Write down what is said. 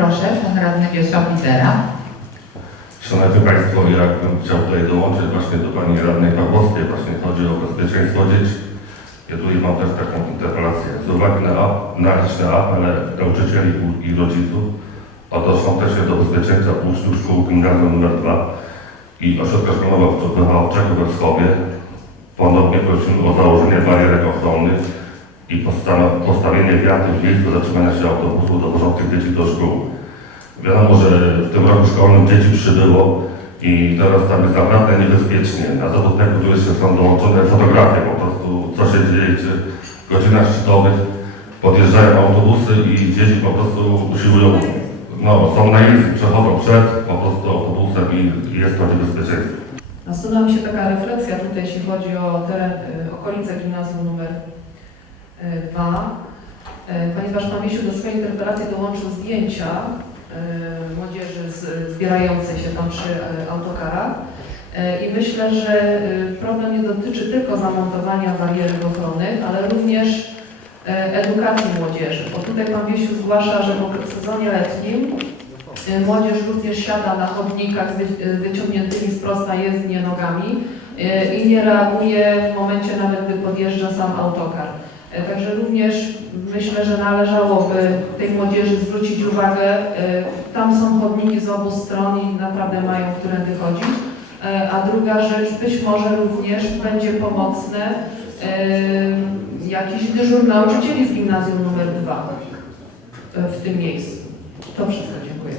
proszę, pan radny Wiesław Litera. Szanowni Państwo, ja bym chciał tutaj dołączyć właśnie do Pani Radnej Pawłowskiej, właśnie chodzi o bezpieczeństwo dzieci. Ja tutaj mam też taką interpelację. Z uwagi na, na liczne apele nauczycieli i rodziców odnoszą też się do bezpieczeństwa uczniów szkół gimnazjum nr 2 i ośrodka szkolno-wychowawczego we Wschowie. Ponownie prosimy o założenie barierek ochronnych i postawienie wiaty w miejscu zatrzymania się autobusów dowożących dzieci do szkół. Wiadomo, że w tym roku szkolnym dzieci przybyło i teraz tam jest naprawdę niebezpiecznie. Na dowód tego, że jeszcze są dołączone fotografie po prostu, co się dzieje, czy w godzinach szczytowych podjeżdżają autobusy i dzieci po prostu usiłują, no są na jezdni, przechodzą przed po prostu autobusem i jest to niebezpieczeństwo. Nasunęła mi się taka refleksja tutaj, jeśli chodzi o teren, y, okolice gimnazjum numer 2, ponieważ Pan Misiu do swojej interpelacji dołączył zdjęcia y, młodzieży zbierającej się tam przy y, autokarach. I myślę, że problem nie dotyczy tylko zamontowania barierek ochronnych, ale również edukacji młodzieży. Bo tutaj Pan Wiesiu zgłasza, że w sezonie letnim młodzież również siada na chodnikach z wy- wyciągniętymi z prosta jezdnie nogami i nie reaguje w momencie nawet, gdy podjeżdża sam autokar. Y, Także również myślę, że należałoby tej młodzieży zwrócić uwagę. y, Tam są chodniki z obu stron i naprawdę mają którędy chodzić. Y, A druga rzecz, być może również będzie pomocne jakiś dyżur nauczycieli z gimnazjum numer 2 w tym miejscu. To wszystko. Dziękuję.